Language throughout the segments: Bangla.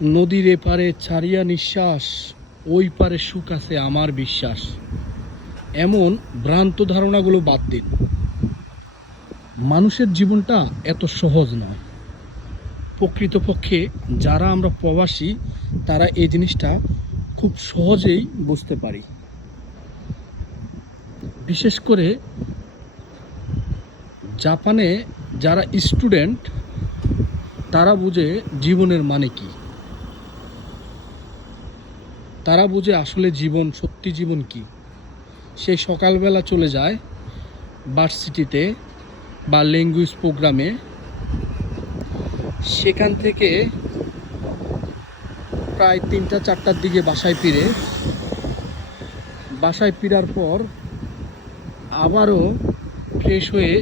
নদীর এপারে ছাড়িয়া নিঃশ্বাস, ওই পারে সুখ আছে আমার বিশ্বাস। এমন ভ্রান্ত ধারণাগুলো বাদ দিন। মানুষের জীবনটা এত সহজ নয়। প্রকৃতপক্ষে যারা আমরা প্রবাসী তারা এই জিনিসটা খুব সহজেই বুঝতে পারি। বিশেষ করে জাপানে যারা স্টুডেন্ট তারা বুঝে জীবনের মানে কি, তারা বুঝে আসলে জীবন, সত্যি জীবন কি। সেই সকালবেলা চলে যায় ভার্সিটিতে বা ল্যাঙ্গুয়েজ প্রোগ্রামে, সেখান থেকে প্রায় 3টা-4টার দিকে বাসায় ফেরার পর আবারও ফ্রেশ হয়ে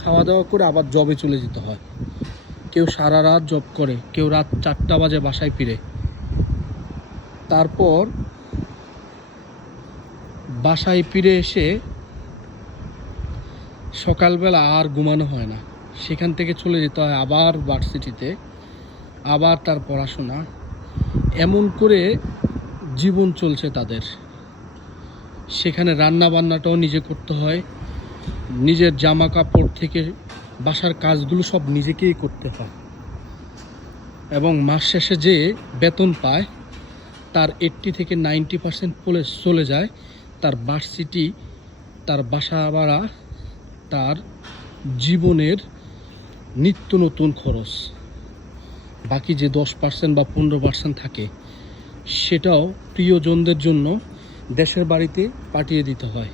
খাওয়া দাওয়া করে আবার জবে চলে যেতে হয়। কেউ সারা রাত জব করে, কেউ রাত 4টা বাজে বাসায় ফিরে। তারপর বাসায় ফিরে এসে সকালবেলা আর ঘুমানো হয় না, সেখান থেকে চলে যেতে হয় আবার ভার্সিটিতে, আবার তার পড়াশোনা। এমন করে জীবন চলছে তাদের। সেখানে রান্না বান্নাটাও নিজে করতে হয়, নিজের জামা কাপড় থেকে বাসার কাজগুলো সব নিজেকেই করতে হয়। এবং মাস শেষে যে বেতন পায় তার 80 থেকে 90% চলে যায় তার ভার্সিটি, তার বাসা ভাড়া, তার জীবনের নিত্য নতুন খরচ। বাকি যে 10% বা 15% থাকে সেটাও প্রিয়জনদের জন্য দেশের বাড়িতে পাঠিয়ে দিতে হয়।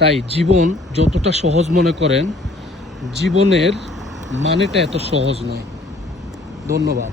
তাই জীবন যতটা সহজ মনে করেন, জীবনের মানেটা এত সহজ নয়। ধন্যবাদ।